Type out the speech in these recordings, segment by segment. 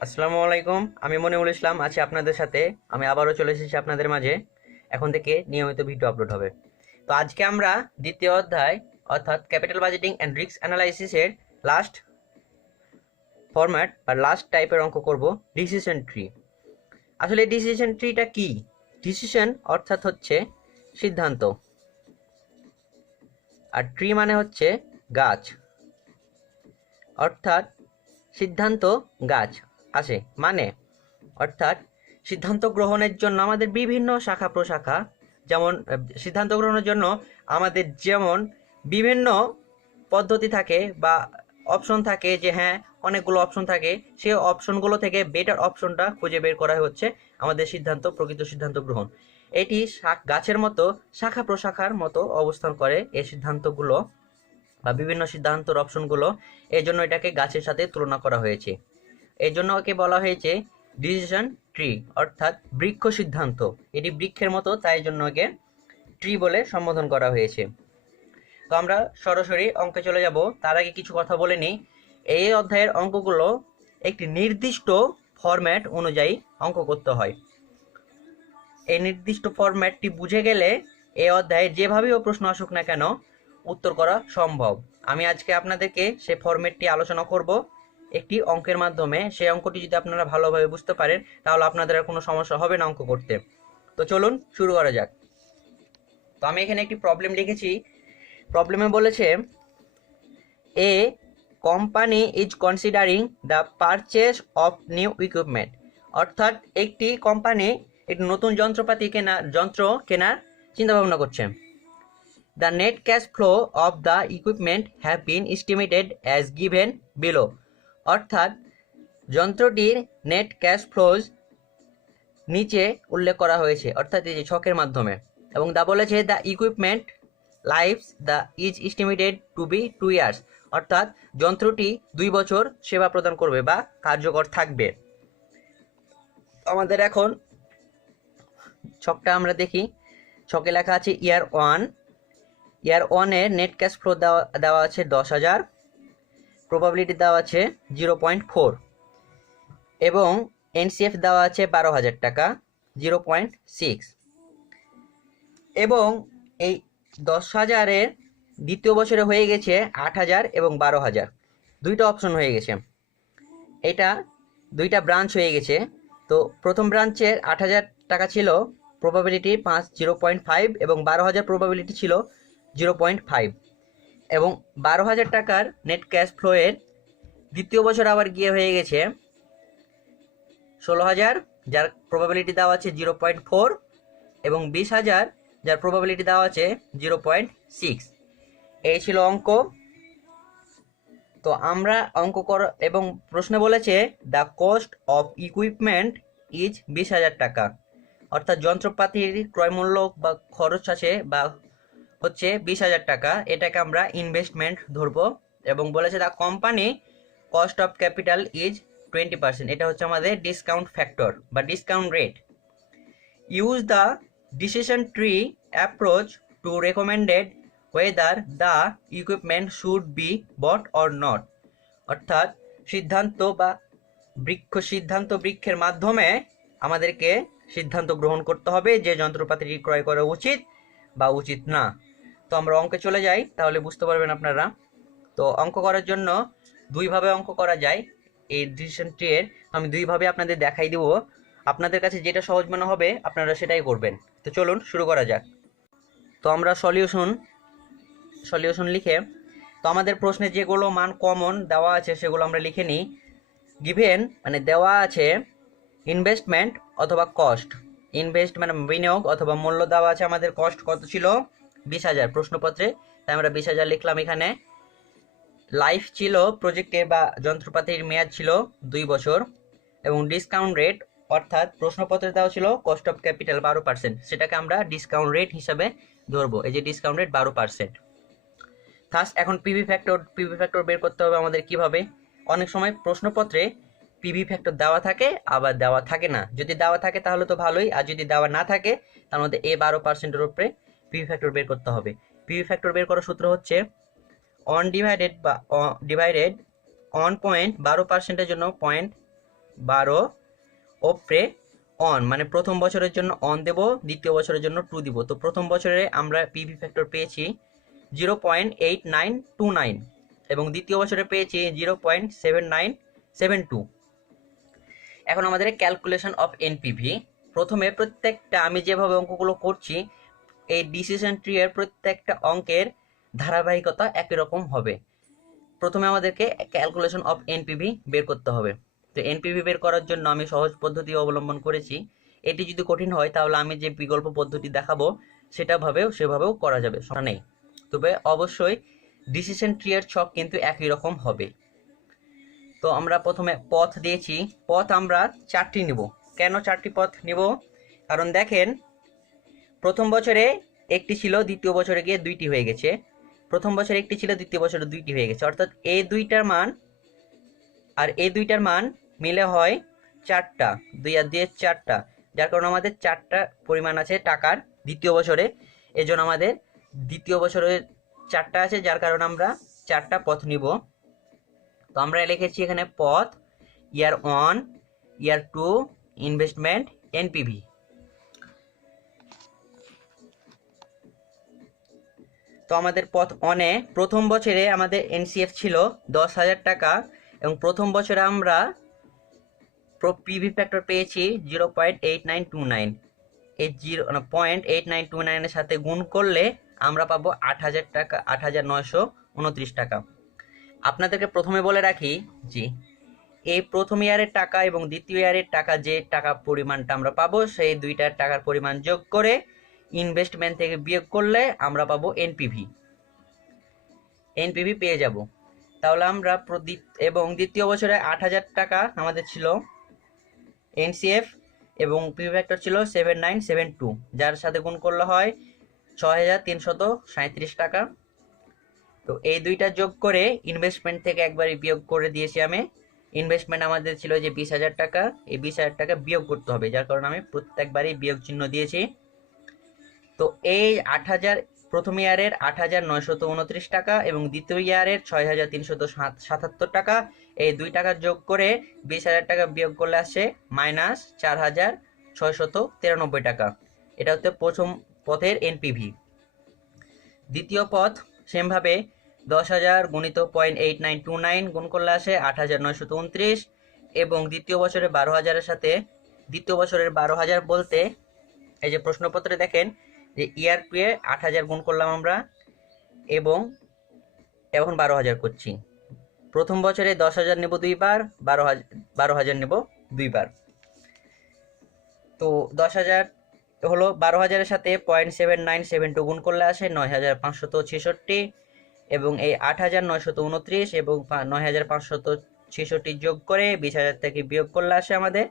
আসসালামু আলাইকুম। আমি মনিউল ইসলাম আছি আপনাদের সাথে। আমি আবারও চলে এসেছি আপনাদের মাঝে। এখন থেকে নিয়মিত ভিডিও আপলোড হবে। তো আজকে আমরা দ্বিতীয় অধ্যায় অর্থাৎ ক্যাপিটাল বাজেটিং অ্যান্ড রিস্ক অ্যানালাইসিসের লাস্ট ফরম্যাট বা লাস্ট টাইপের অঙ্ক করব, ডিসিশন ট্রি। আসলে ডিসিশন ট্রিটা কি? ডিসিশন অর্থাৎ হচ্ছে সিদ্ধান্ত, আর ট্রি মানে হচ্ছে গাছ, অর্থাৎ সিদ্ধান্ত গাছ আসে মানে অর্থাৎ সিদ্ধান্ত গ্রহণের জন্য আমাদের বিভিন্ন শাখা প্রশাখা, যেমন সিদ্ধান্ত গ্রহণের জন্য আমাদের যেমন বিভিন্ন পদ্ধতি থাকে বা অপশন থাকে, যে হ্যাঁ অনেকগুলো অপশন থাকে, সেই অপশনগুলো থেকে বেটার অপশনটা খুঁজে বের করা হচ্ছে আমাদের সিদ্ধান্ত, প্রকৃত সিদ্ধান্ত গ্রহণ। এটি গাছের মতো শাখা প্রশাখার মতো অবস্থান করে এই সিদ্ধান্তগুলো বা বিভিন্ন সিদ্ধান্তর অপশনগুলো। এই জন্য এটাকে গাছের সাথে তুলনা করা হয়েছে। এই জন্য একে বলা হয়েছে ডিসিশন ট্রি, অর্থাৎ বৃক্ষ সিদ্ধান্ত। এটি বৃক্ষের মতো, তাই জন্য একে ট্রি বলে সম্বোধন করা হয়েছে। তো আমরা সরাসরি অঙ্কে চলে যাব। তার আগে কিছু কথা বলে নিই। এই অধ্যায়ের অঙ্কগুলো একটি নির্দিষ্ট ফরম্যাট অনুযায়ী অঙ্ক করতে হয়। এই নির্দিষ্ট ফরম্যাটটি বুঝে গেলে এই অধ্যায়ে যেভাবেও প্রশ্ন আসুক না কেন উত্তর করা সম্ভব। আমি আজকে আপনাদেরকে সেই ফরম্যাটটি আলোচনা করব একটি অঙ্কের মাধ্যমে। সেই অঙ্কটি যদি আপনারা ভালোভাবে বুঝতে পারেন তাহলে আপনাদের আর কোনো সমস্যা হবে না অঙ্ক করতে। তো চলুন শুরু করা যাক। তো আমি এখানে একটি প্রবলেম লিখেছি। প্রবলেমে বলেছে a company is considering the purchase of new equipment, অর্থাৎ একটি কোম্পানি একটি নতুন যন্ত্র কেনার চিন্তা ভাবনা করছে। The net cash flow of the equipment have been estimated as given below, অর্থাৎ যন্ত্রটির নেট ক্যাশ ফ্লোজ নিচে উল্লেখ করা হয়েছে, অর্থাৎ এই যে ছকের মাধ্যমে। এবং দা বলেছে the equipment life's the is estimated to be 2 years, অর্থাৎ যন্ত্রটি 2 বছর সেবা প্রদান করবে বা কার্যকর থাকবে। আমাদের এখন ছকটা আমরা দেখি। ছকে লেখা আছে ইয়ার 1। ইয়ার 1-এর নেট ক্যাশ ফ্লো দেওয়া আছে 10,000, প্রবাবিলিটি দেওয়া আছে 0.4, এবং এনসিএফ দেওয়া আছে 12,000 টাকা 0.6, এবং এই 10,000-এর দ্বিতীয় বছরে হয়ে গেছে 8,000 এবং 12,000, দুইটা অপশন হয়ে গেছে। এটা দুইটা ব্রাঞ্চ হয়ে গেছে। তো প্রথম ব্রাঞ্চের 8,000 টাকা ছিল প্রবাবিলিটি 0.5, এবং 12,000 প্রবাবিলিটি ছিল 0.5, এবং 12,000 টাকার নেট ক্যাশ ফ্লোয়ের দ্বিতীয় বছর আবার গিয়ে হয়ে গেছে 16,000, যার প্রবাবিলিটি দেওয়া আছে 0.4, এবং 20,000 যার প্রবাবিলিটি দেওয়া আছে 0.6। এই ছিল অঙ্ক। তো আমরা অঙ্ক এবং প্রশ্নে বলেছে the cost of equipment is 20,000 টাকা, অর্থাৎ যন্ত্রপাতির ক্রয় মূল্য বা খরচ আছে বা হচ্ছে 20,000 টাকা। এটাকে আমরা ইনভেস্টমেন্ট ধরবো। এবং বলেছে the company cost of capital is 20%, এটা হচ্ছে আমাদের ডিসকাউন্ট ফ্যাক্টর বা discount rate. Use the decision tree approach to recommended whether the equipment should be bought or not, অর্থাৎ সিদ্ধান্ত বা বৃক্ষের মাধ্যমে আমাদেরকে সিদ্ধান্ত গ্রহণ করতে হবে যে যন্ত্রপাতিটি ক্রয় করা উচিত বা উচিত না। তো আমরা অঙ্কে চলে যাই, তাহলে বুঝতে পারবেন আপনারা। তো অঙ্ক করার জন্য দুইভাবে অঙ্ক করা যায়। এই ডিসিশন ট্রি এর আমি দুইভাবে আপনাদের দেখাই দিব। আপনাদের কাছে যেটা সহজ মনে হবে আপনারা সেটাই করবেন। তো চলুন শুরু করা যাক। তো আমরা সলিউশন লিখে, তো আমাদের প্রশ্নে যেগুলো মান কমন দেওয়া আছে সেগুলো আমরা লিখে নিই। গিভেন মানে দেওয়া আছে ইনভেস্টমেন্ট অথবা কস্ট। ইনভেস্ট মানে বিনিয়োগ অথবা মূল্য দেওয়া আছে। আমাদের কস্ট কত ছিল? 20,000 প্রশ্নপত্রে, তাই আমরা 20,000 লিখলাম এখানে। লাইফ ছিল প্রজেক্টে বা যন্ত্রপাতির মেয়াদ ছিল 2 বছর, এবং ডিসকাউন্ট রেট অর্থাৎ প্রশ্নপত্রে দেওয়া ছিল কস্ট অফ ক্যাপিটাল 12%, সেটাকে আমরা ডিসকাউন্ট রেট হিসাবে ধরবো। এই যে ডিসকাউন্ট রেট 12%। ফার্স্ট এখন পিভি ফ্যাক্টর বের করতে হবে আমাদের কিভাবে। অনেক সময় প্রশ্নপত্রে পিভি ফ্যাক্টর দেওয়া থাকে আবার দেওয়া থাকে না। যদি দেওয়া থাকে তাহলে তো ভালোই, আর যদি দেওয়া না থাকে তার মধ্যে এই 12%-এর উপরে পিভি ফ্যাক্টর বের করতে হবে। পিভি ফ্যাক্টর বের করার সূত্র হচ্ছে ডিভাইডেড 1.12%-এর জন্য 12 ওপরে অন, মানে প্রথম বছরের জন্য অন দেব, দ্বিতীয় বছরের জন্য 2 দিব। তো প্রথম বছরে আমরা পিভি ফ্যাক্টর পেয়েছি 0.8929 এবং দ্বিতীয় বছরে পেয়েছি 0.7972। এখন আমাদের ক্যালকুলেশন অফ এনপিভি। প্রথমে প্রত্যেকটা আমি যেভাবে অঙ্কগুলো করছি এই ডিসিশন ট্রি এর প্রত্যেকটা অঙ্কের ধারাবাহিকতা একই রকম হবে। প্রথমে আমাদেরকে ক্যালকুলেশন অফ এনপিভি বের করতে হবে। তো এনপিভি বের করার জন্য আমি সহজ পদ্ধতি অবলম্বন করেছি। এটি যদি কঠিন হয় তাহলে আমি যে বিকল্প পদ্ধতি দেখাবো সেভাবেও করা যাবে, সমস্যা নেই। তবে অবশ্যই ডিসিশন ট্রি এর ছক কিন্তু একই রকম হবে। তো আমরা প্রথমে পথ দিয়েছি, পথ আমরা 4টি নিব। কেন 4টি পথ নিব? কারণ দেখেন প্রথম বছরে একটি ছিল, দ্বিতীয় বছরে গিয়ে 2টি হয়ে গেছে। প্রথম বছরে একটি ছিল, দ্বিতীয় বছরে 2টি হয়ে গেছে, অর্থাৎ এই দুইটার মান আর এই দুইটার মান মিলে হয় 4টা, 2 আর 2 4টা, যার কারণে আমাদের 4টা পরিমাণ আছে টাকার দ্বিতীয় বছরে। এজন্য আমাদের দ্বিতীয় বছরে 4টা আছে, যার কারণে আমরা 4টা পথ নিব। তো আমরা লিখেছি এখানে পথ, ইয়ার 1, ইয়ার 2, ইনভেস্টমেন্ট, এনপিভি। তো আমাদের পথ অনে প্রথম বছরে আমাদের এনসিএফ ছিল 10,000 টাকা এবং প্রথম বছরে আমরা পিভি ফ্যাক্টর পেয়েছি 0.8929। এই 0.8929 এর সাথে গুণ করলে আমরা পাবো 8,000 টাকা, 8,929 টাকা। আপনাদেরকে প্রথমে বলে রাখি যে এই প্রথম ইয়ারের টাকা এবং দ্বিতীয় ইয়ারের টাকা, যে টাকা পরিমাণটা আমরা পাবো সেই দুইটার টাকার পরিমাণ যোগ করে ইনভেস্টমেন্ট থেকে বিয়োগ করলে আমরা পাবো এনপিভি পেয়ে যাব। তাহলে আমরা এবং দ্বিতীয় বছরে 8,000 টাকা আমাদের ছিল এনসিএফ এবং পিভি ফ্যাক্টর ছিল 7972, যার সাথে গুণ করলে হয় 6,337 টাকা। তো এই দুইটা যোগ করে ইনভেস্টমেন্ট থেকে একবারই বিয়োগ করে দিয়েছি আমি। ইনভেস্টমেন্ট আমাদের ছিল যে 20,000 টাকা, এই 20,000 টাকা বিয়োগ করতে হবে, যার কারণে আমি প্রত্যেকবারই বিয়োগ চিহ্ন দিয়েছি। তো এই 8,000 প্রথম ইয়ারের 8,929 টাকা এবং দ্বিতীয় ইয়ারের 6,377 টাকা, এই 2 টাকা যোগ করে 20,000 টাকা বিয়োগ করলে আসে -4,693 টাকা। এটা হচ্ছে প্রথম পথের এনপিভি। দ্বিতীয় পথ সেমভাবে 10,000 গুণিত 0.8929 গুণ করলে আসে 8,929 এবং দ্বিতীয় বছরে 12,000-এর সাথে দ্বিতীয় বছরের 12,000 বলতে এই যে প্রশ্নপত্রে দেখেন যে ইয়ার 2 এ 8,000 গুণ করলাম আমরা এবং এখন 12,000 করছি। প্রথম বছরে 10,000 নেব 2 বার, 12,000 নেব 2 বার। তো 10,000 হলো 12,000-এর সাথে 0.7972 গুণ করলে আসে 9,566 এবং এই 8,929 এবং 9,566 যোগ করে 20,000 থেকে বিয়োগ করলে আসে আমাদের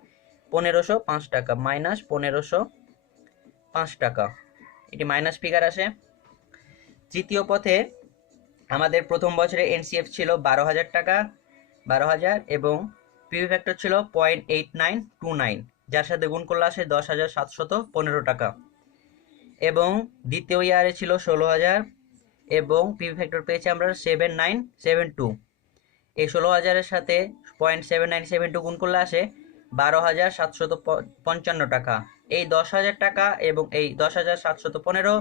1,505 টাকা, -1,505 টাকা। এটি মাইনাস ফিগার আসে। তৃতীয় পথে আমাদের প্রথম বছরে এনসিএফ ছিল 12,000 টাকা, 12,000 এবং পিভি ফ্যাক্টর ছিল 0.8929, যার সাথে গুণ করলে আসে 10,715 টাকা এবং দ্বিতীয় ইয়ারে ছিল 16,000 এবং পিভি ফ্যাক্টর পেয়েছি আমরা 7972। এই 16,000-এর সাথে 0.7972 গুণ করলে আসে 12,755 টাকা। এই 10,000 টাকা এবং এই 10,715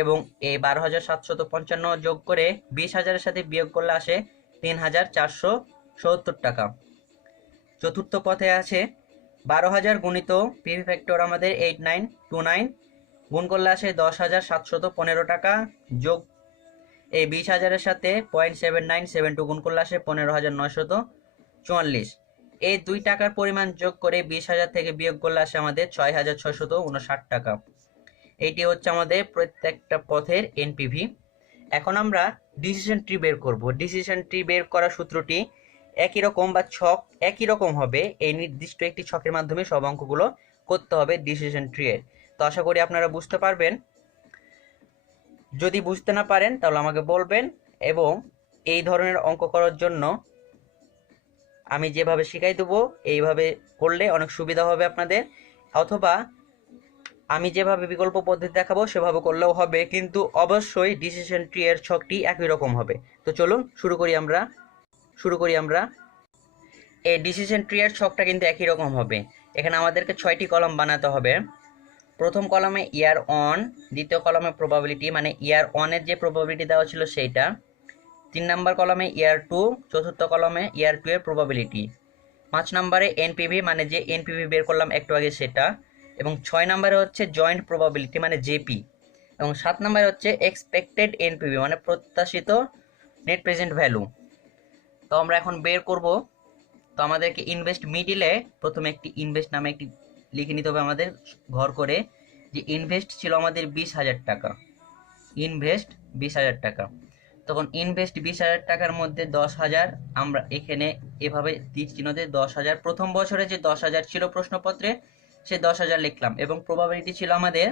এবং এই 12,755 যোগ করে 20,000-এর সাথে বিয়োগ করলে আসে 3,470 টাকা। চতুর্থ পথে আছে 12,000 গুণিত পিভি ফ্যাক্টর আমাদের 8929 গুণ করলে আসে 10,715 টাকা যোগ এই 20,000-এর সাথে 0.7972 গুণ করলে আসে 15,944। এই 2 টাকার পরিমাণ যোগ করে 20,000 থেকে বিয়োগ করলে আসে আমাদের 6,659 টাকা। এইটি হচ্ছে আমাদের প্রত্যেকটা পথের এনপিভি। এখন আমরা ডিসিশন ট্রি বের করব। ডিসিশন ট্রি বের করার সূত্রটি একই রকম বা ছক একই রকম হবে। এই নির্দিষ্ট একটি ছকের মাধ্যমে সব অঙ্কগুলো করতে হবে ডিসিশন ট্রি এর। তো আশা করি আপনারা বুঝতে পারবেন। যদি বুঝতে না পারেন তাহলে আমাকে বলবেন এবং এই ধরনের অঙ্ক করার জন্য আমি যেভাবে শিখাই দেবো এইভাবে করলে অনেক সুবিধা হবে আপনাদের, অথবা আমি যেভাবে বিকল্প পদ্ধতি দেখাবো সেভাবে করলেও হবে, কিন্তু অবশ্যই ডিসিশন ট্রি এর ছকটি একই রকম হবে। তো চলুন শুরু করি আমরা। এই ডিসিশন ট্রি এর ছকটা কিন্তু একই রকম হবে। এখানে আমাদেরকে 6টি কলাম বানাতে হবে। প্রথম কলামে ইয়ার অন, দ্বিতীয় কলামে প্রবাবিলিটি মানে ইয়ার অনের যে প্রবাবিলিটি দেওয়া ছিল সেইটা, 3 নাম্বার কলামে ইয়ার টু, চতুর্থ কলামে ইয়ার টু এর প্রবাবিলিটি, 5 নম্বরে এনপিভি মানে যে এনপিভি বের করলাম একটু আগে সেটা, এবং 6 নম্বরে হচ্ছে জয়েন্ট প্রবাবিলিটি মানে জেপি, এবং 7 নম্বরে হচ্ছে এক্সপেক্টেড এনপিভি মানে প্রত্যাশিত নেট প্রেজেন্ট ভ্যালু। তো আমরা এখন বের করব। তো আমাদেরকে ইনভেস্ট মিডিলে প্রথমে একটি ইনভেস্ট নামে একটি লিখে নিতে হবে আমাদের ঘর করে, যে ইনভেস্ট ছিল আমাদের 20,000 টাকা, ইনভেস্ট 20,000 টাকা। তখন ইনভেস্ট 20,000 টাকার মধ্যে 10,000 আমরা এখানে এভাবে তীর চিহ্নতে 10,000, প্রথম বছরে যে 10,000 ছিল প্রশ্নপত্রে সে 10,000 লিখলাম, এবং প্রবাবিলিটি ছিল আমাদের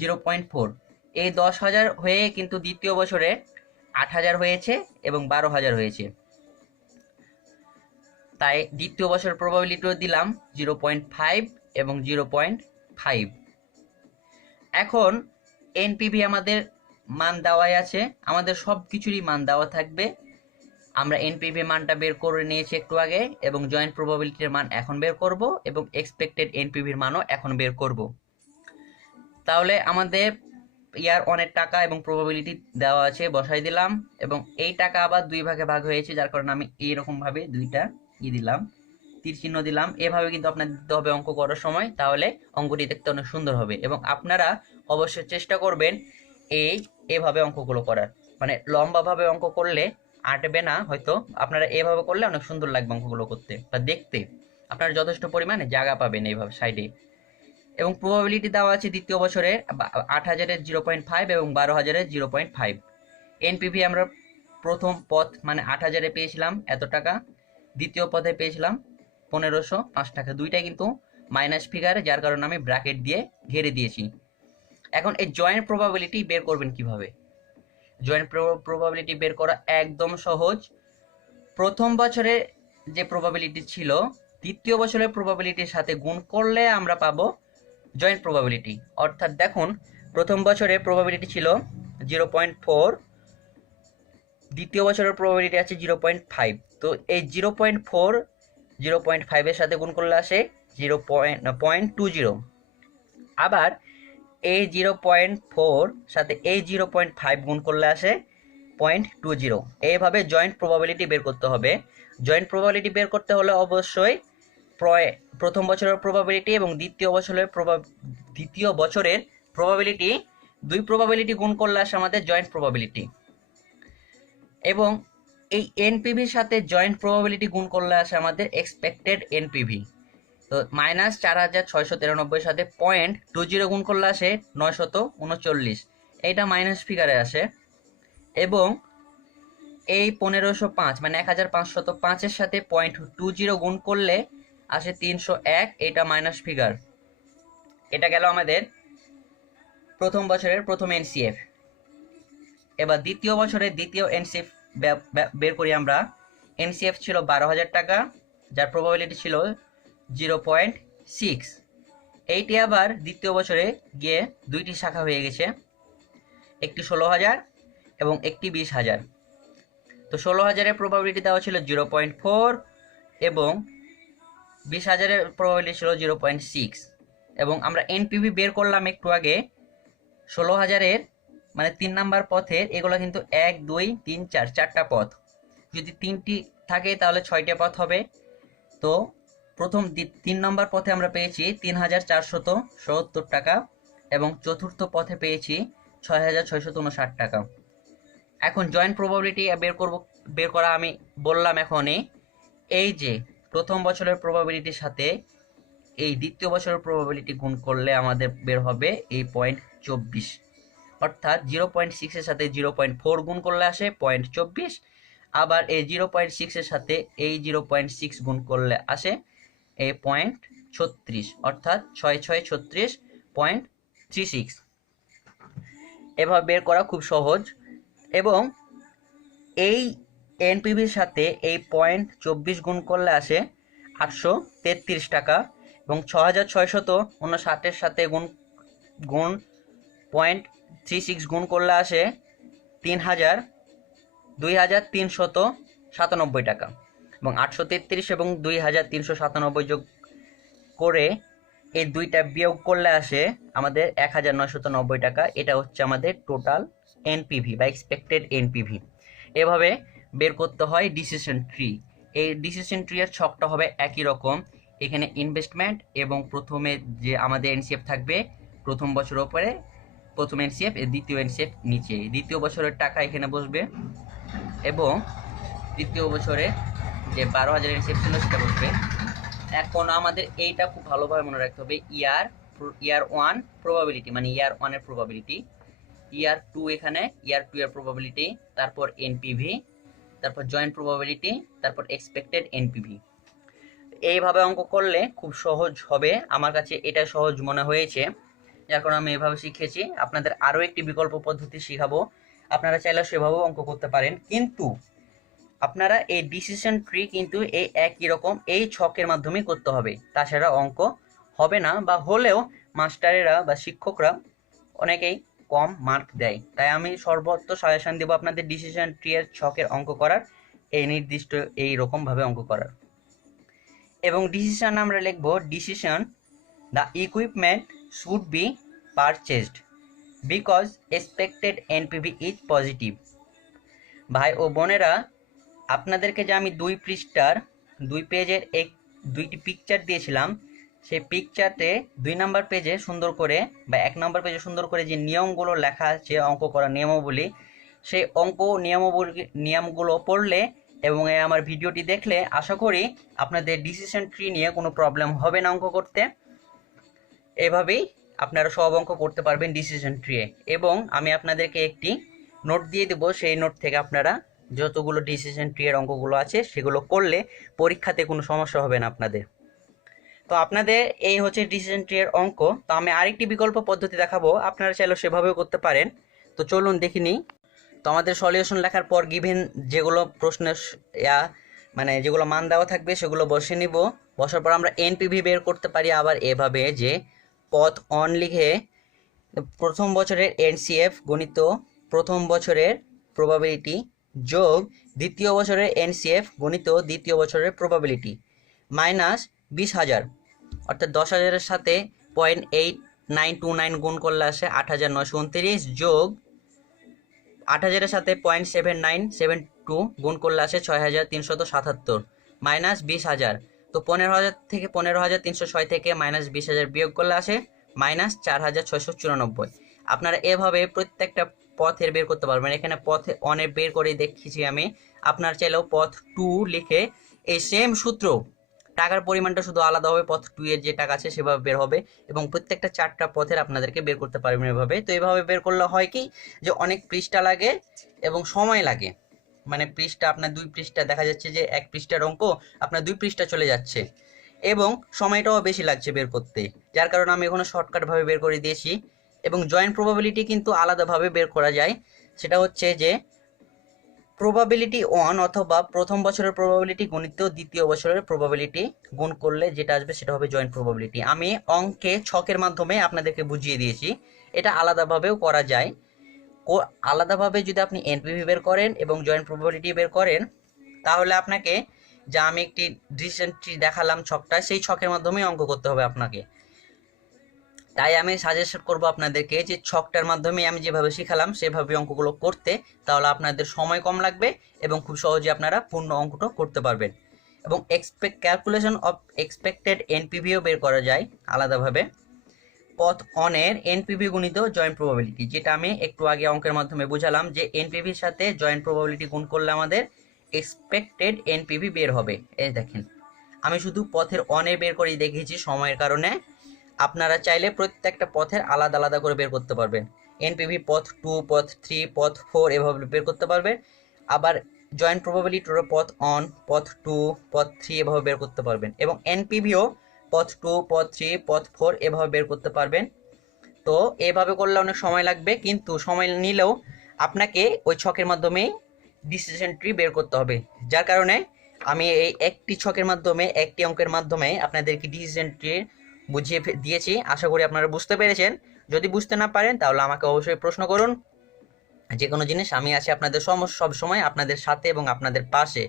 0.4। এই 10,000 হয়ে কিন্তু দ্বিতীয় বছরে 8,000 হয়েছে এবং 12,000 হয়েছে, তাই দ্বিতীয় বছর প্রবাবিলিটিও দিলাম 0.5 এবং 0.5। এখন এনপিভি আমাদের মান দেওয়াই আছে, আমাদের সব কিছুরই মান দেওয়া থাকবে। আমরা এনপিভি মানটা বের করে নিয়েছি একটু আগে, এবং জয়েন্ট প্রবাবিলিটির মান এখন বের করব, এবং এক্সপেক্টেড এনপিভির মানও এখন বের করব। তাহলে আমাদের ইয়ার অনেক টাকা এবং প্রবাবিলিটি দেওয়া আছে, বসাই দিলাম, এবং এই টাকা আবার দুই ভাগে ভাগ হয়েছে, যার কারণে আমি এইরকম ভাবে দুইটা দিলাম, তীর চিহ্ন দিলাম। এভাবে কিন্তু আপনাদের দিতে হবে অঙ্ক করার সময়, তাহলে অঙ্কটি দেখতে অনেক সুন্দর হবে। এবং আপনারা অবশ্যই চেষ্টা করবেন এভাবে অঙ্কগুলো করার, মানে লম্বাভাবে অঙ্ক করলে আটবে না হয়তো, আপনারা এভাবে করলে অনেক সুন্দর লাগবে অঙ্কগুলো করতে বা দেখতে, আপনারা যথেষ্ট পরিমাণে জায়গা পাবেন এইভাবে সাইডে। এবং প্রবাবিলিটি দেওয়া আছে দ্বিতীয় বছরে 8,000-এর 0.5 এবং 12,000-এর 0.5। এনপিভি আমরা প্রথম পথ মানে 8,000-এ পেয়েছিলাম এত টাকা, দ্বিতীয় পথে পেয়েছিলাম 1,505 টাকা, দুইটাই কিন্তু মাইনাস ফিগার, যার কারণে আমি ব্র্যাকেট দিয়ে ঘিরে দিয়েছি। এখন এই জয়েন্ট প্রবাবিলিটি বের করবেন কিভাবে? জয়েন্ট প্রবাবিলিটি বের করা একদম সহজ। প্রথম বছরে যে প্রবাবিলিটি ছিল দ্বিতীয় বছরের প্রবাবিলিটির সাথে গুণ করলে আমরা পাবো জয়েন্ট প্রবাবিলিটি। অর্থাৎ দেখুন, প্রথম বছরে প্রবাবিলিটি ছিল 0.4, দ্বিতীয় বছরের প্রবাবিলিটি আছে 0.5। তো এই 0.4 0.5-এর সাথে গুণ করলে আসে 0.20। আবার এই 0.4 সাথে এই 0.5 গুণ করলে আসে 0.20। এইভাবে জয়েন্ট প্রবাবিলিটি বের করতে হবে। জয়েন্ট প্রবাবিলিটি বের করতে হলে অবশ্যই প্রথম বছরের প্রবাবিলিটি এবং দ্বিতীয় বছরের প্রবাবিলিটি, দুই প্রবাবিলিটি গুণ করলে আসে আমাদের জয়েন্ট প্রবাবিলিটি। এবং এই এনপিভির সাথে জয়েন্ট প্রবাবিলিটি গুণ করলে আসে আমাদের এক্সপেক্টেড এনপিভি। তো -4,693 সাথে 0.20 গুণ করলে আসে 939, এইটা মাইনাস ফিগারে আসে। এবং এই 1,505 মানে 1,505-এর সাথে 0.20 গুণ করলে আসে 301, এটা মাইনাস ফিগার। এটা গেল আমাদের প্রথম বছরের প্রথম এনসিএফ। এবার দ্বিতীয় বছরের দ্বিতীয় এনসিএফ বের করি আমরা। এনসিএফ ছিল 12,000 টাকা, যার প্রবাবিলিটি ছিল 0.6। এইটি আবার দ্বিতীয় বছরে গিয়ে দুইটি শাখা হয়ে গেছে, একটি 16,000 এবং একটি 20,000। তো 16,000-এর প্রবাবিলিটি দেওয়া ছিল 0.4 এবং 20,000-এর প্রবাবিলিটি ছিল 0.6। এবং আমরা এনপিভি বের করলাম একটু আগে 16,000-এর, মানে 3 নাম্বার পথের, এগুলো কিন্তু 1 2 3 4 চারটা পথ, যদি 3টি থাকে তাহলে 6টে পথ হবে। তো প্রথম 3 নম্বর পথে আমরা পেয়েছি 3,470 টাকা, এবং চতুর্থ পথে পেয়েছি 6,659 টাকা। এখন জয়েন্ট প্রবাবিলিটি বের করা আমি বললাম এখনই। এই যে প্রথম বছরের প্রবাবিলিটির সাথে এই দ্বিতীয় বছরের প্রবাবিলিটি গুণ করলে আমাদের বের হবে এই 0.24, অর্থাৎ 0.6-এর সাথে 0.4 গুণ করলে আসে 0.24। আবার এই 0.6-এর সাথে এই 0.6 গুণ করলে আসে এই 0.36, অর্থাৎ 6,636.36। এভাবে বের করা খুব সহজ। এবং এই এনপিভির সাথে এই 0.24 গুণ করলে আসে 833 টাকা, এবং 6,659-এর সাথে গুণ 0.36 গুণ করলে আসে 2,397 টাকা। এবং 833 এবং 2397 যোগ করে এই দুইটা বিয়োগ করলে আসে আমাদের 1990 টাকা। এটা হচ্ছে আমাদের টোটাল এনপিভি বা এক্সপেক্টেড এনপিভি। এভাবে বের করতে হয় ডিসিশন ট্রি। এই ডিসিশন ট্রি এর ছকটা হবে একই রকম। এখানে ইনভেস্টমেন্ট এবং প্রথমে যে আমাদের এনসিএফ থাকবে প্রথম বছর উপরে, প্রথম এনসিএফ, দ্বিতীয় এনসিএফ নিচে, দ্বিতীয় বছরের টাকা এখানে বসবে এবং তৃতীয় বছরে যে 12,000 এনসিএফ ছিল সেটা বসবে। এখন আমাদের এইটা খুব ভালোভাবে মনে রাখতে হবে, ইয়ার 1 প্রবাবিলিটি মানে ইয়ার 1 এর প্রবাবিলিটি, ইয়ার 2 এখানে ইয়ার 2 এর প্রবাবিলিটি, তারপর এনপিভি, তারপর জয়েন্ট প্রবাবিলিটি, তারপর এক্সপেক্টেড এনপিভি। এইভাবে অঙ্ক করলে খুব সহজ হবে, আমার কাছে এটা সহজ মনে হয়েছে, যার কারণে আমি এভাবে শিখেছি। আপনাদের আরও একটি বিকল্প পদ্ধতি শিখাবো, আপনারা চাইলে সেভাবেও অঙ্ক করতে পারেন, কিন্তু আপনারা এই ডিসিশন ট্রি কিন্তু এই একই রকম এই ছকের মাধ্যমে করতে হবে, তাছাড়া অঙ্ক হবে না, বা হলেও মাস্টারেরা বা শিক্ষকরা অনেকেই কম মার্ক দেয়। তাই আমি সর্বত্র সাজেশন দেবো আপনাদের ডিসিশন ট্রি এর ছকের অঙ্ক করার, এই নির্দিষ্ট এই রকমভাবে অঙ্ক করার। এবং ডিসিশন আমরা লিখব, decision the equipment should B purchased because expected NPV is positive. ভাই ও বোনেরা, আপনাদেরকে যে আমি 2 পৃষ্ঠার 2 পেজের দুইটি পিকচার দিয়েছিলাম, সেই পিকচারতে 2 নম্বর পেজে সুন্দর করে বা 1 নম্বর পেজে সুন্দর করে যে নিয়মগুলো লেখা আছে, অঙ্ক করার নিয়মাবলী, সেই নিয়মগুলো পড়লে এবং আমার ভিডিওটি দেখলে আশা করি আপনাদের ডিসিশন ট্রি নিয়ে কোনো প্রবলেম হবে না অঙ্ক করতে। এভাবেই আপনারা সব অঙ্ক করতে পারবেন ডিসিশন ট্রিয়ে। এবং আমি আপনাদেরকে একটি নোট দিয়ে দেবো, সেই নোট থেকে আপনারা যতগুলো ডিসিশন ট্রি এর অঙ্কগুলো আছে সেগুলো করলে পরীক্ষাতে কোনো সমস্যা হবে না আপনাদের। তো আপনাদের এই হচ্ছে ডিসিশন ট্রি এর অঙ্ক। তো আমি আরেকটি বিকল্প পদ্ধতি দেখাবো, আপনারা চাইলে সেভাবেও করতে পারেন। তো চলুন দেখে নিই। তো আমাদের সলিউশন লেখার পর গিভেন যেগুলো প্রশ্নের মানে যেগুলো মান দেওয়া থাকবে সেগুলো বসে নিব। বসার পর আমরা এনপিভি বের করতে পারি আবার এভাবে, যে পথ অন লিখে প্রথম বছরের এনসিএফ গণিত প্রথম বছরের প্রবাবিলিটি যোগ দ্বিতীয় বছরের এনসিএফ গণিত দ্বিতীয় বছরের প্রবাবিলিটি মাইনাস 20,000, অর্থাৎ 10,000-এর সাথে 0.8929 গুণ করলে আসে 8,929 যোগ 8,000-এর সাথে 0.7972 গুণ করলে আসে 6,377 মাইনাস 20,000। তো 15,000 থেকে 15,306 থেকে মাইনাস 20,000 বিয়োগ করলে আসে মাইনাস 4,694। আপনারা এভাবে প্রত্যেকটা পথের বের করতে পারবেন। এখানে পথ অনেক বের করে দেখিয়েছি আমি, আপনার চাইলেও পথ 2 লিখে এই সেম সূত্র, টাকার পরিমাণটা শুধু আলাদা হবে, পথ 2 এর যে টাকা আছে সেভাবে বের হবে এবং প্রত্যেকটা 4টা পথের আপনাদেরকে বের করতে পারবেন এভাবে। তো এভাবে বের করলে হয় কি, যে অনেক পৃষ্ঠা লাগে এবং সময় লাগে, মানে পৃষ্ঠা আপনার 2 পৃষ্ঠা দেখা যাচ্ছে যে 1 পৃষ্ঠার অঙ্ক আপনার 2 পৃষ্ঠা চলে যাচ্ছে এবং সময়টাও বেশি লাগছে বের করতে, যার কারণে আমি এখানে শর্টকাট ভাবে বের করে দিয়েছি। এবং জয়েন্ট প্রবাবিলিটি কিন্তু আলাদাভাবে বের করা যায়, সেটা হচ্ছে যে প্রবাবিলিটি 1 অথবা প্রথম বছরের প্রবাবিলিটি গণিত দ্বিতীয় বছরের প্রবাবিলিটি গুণ করলে যেটা আসবে সেটা হবে জয়েন্ট প্রবাবিলিটি। আমি অঙ্কে ছকের মাধ্যমে আপনাদেরকে বুঝিয়ে দিয়েছি, এটা আলাদাভাবেও করা যায়। আলাদাভাবে যদি আপনি এনপিভি বের করেন এবং জয়েন্ট প্রবাবিলিটি বের করেন, তাহলে আপনাকে যা আমি একটি ডিসিশন ট্রি দেখালাম ছকটা, সেই ছকের মাধ্যমেই অঙ্ক করতে হবে আপনাকে। তাই আমি সাজেশন করব আপনাদেরকে যে ছকটার মাধ্যমে আমি যেভাবে শিখালাম সেভাবে অঙ্কগুলো করতে, তাহলে আপনাদের সময় কম লাগবে এবং খুব সহজে আপনারা পূর্ণ অঙ্কটা করতে পারবেন। এবং ক্যালকুলেশন অফ এক্সপেক্টেড এনপিভিও বের করা যায় আলাদাভাবে। পথ অনের এনপিভি গুণিত জয়েন্ট প্রবাবিলিটি, যেটা আমি একটু আগে অঙ্কের মাধ্যমে বুঝালাম যে এনপিভির সাথে জয়েন্ট প্রবাবিলিটি গুণ করলে আমাদের এক্সপেক্টেড এনপিভি বের হবে। এই দেখেন আমি শুধু পথের অনে বের করে দেখিয়েছি সময়ের কারণে, আপনারা চাইলে প্রত্যেকটা পথের আলাদা আলাদা করে বের করতে পারবেন। এনপিভি পথ 2, পথ 3, পথ 4 এভাবে বের করতে পারবেন। আবার জয়েন্ট প্রবাবিলিটির পথ অন, পথ 2, পথ 3 এভাবে বের করতে পারবেন। এবং এনপিভিও পথ 2, পথ 3, পথ 4 এভাবে বের করতে পারবেন। তো এভাবে করলে অনেক সময় লাগবে, কিন্তু সময় নিলেও আপনাকে ওই ছকের মাধ্যমেই ডিসিশন ট্রি বের করতে হবে, যার কারণে আমি এই একটি ছকের মাধ্যমে একটি অঙ্কের মাধ্যমে আপনাদেরকে ডিসিশন ট্রি বুঝিয়ে দিয়েছি। আশা করি আপনারা বুঝতে পেরেছেন। যদি বুঝতে না পারেন তাহলে আমাকে অবশ্যই প্রশ্ন করুন, যে কোনো জিনিস আমি আছি আপনাদের সব সময় আপনাদের সাথে এবং আপনাদের পাশে।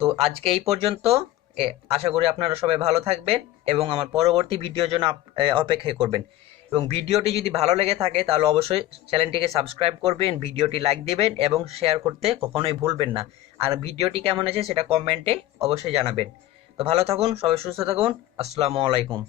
তো আজকে এই পর্যন্ত। আশা করি আপনারা সবাই ভালো থাকবেন এবং আমার পরবর্তী ভিডিওর জন্য অপেক্ষা করবেন। এবং ভিডিওটি যদি ভালো লেগে থাকে তাহলে অবশ্যই চ্যানেলটিকে সাবস্ক্রাইব করবেন, ভিডিওটি লাইক দিবেন এবং শেয়ার করতে কখনোই ভুলবেন না। আর ভিডিওটি কেমন হয়েছে সেটা কমেন্টে অবশ্যই জানাবেন। তো ভালো থাকুন, সবাই সুস্থ থাকুন। আসসালামু আলাইকুম।